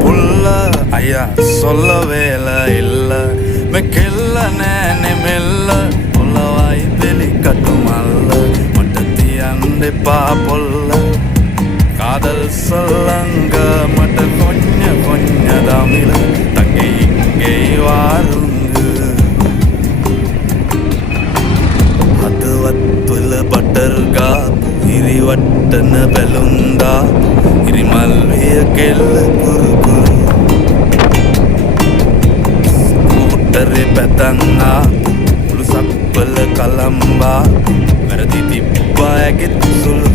புல்ல ஐயா சொல்ல வேலை இல்ல மெக்கெல்ல நேனே மெல்ல புல்லவாய் வெளி கட்டுமல்ல மட்டத்தி அண்டை பாப்பொல்ல காதல் சொல்லங்க மட்ட கொஞ்ச தமிழ தங்கை இங்கே வாருங்கு அது வத்துல பட்டர்கா ඉරිවට්ටන බැලුන්දා ඉරිමල්විය කෙල්ල කුරුකුරු කෝටරේ පැතන්නා මුළු සක්වල කලම්බා වැරදි තිබ්බා ඇගෙත් සුළු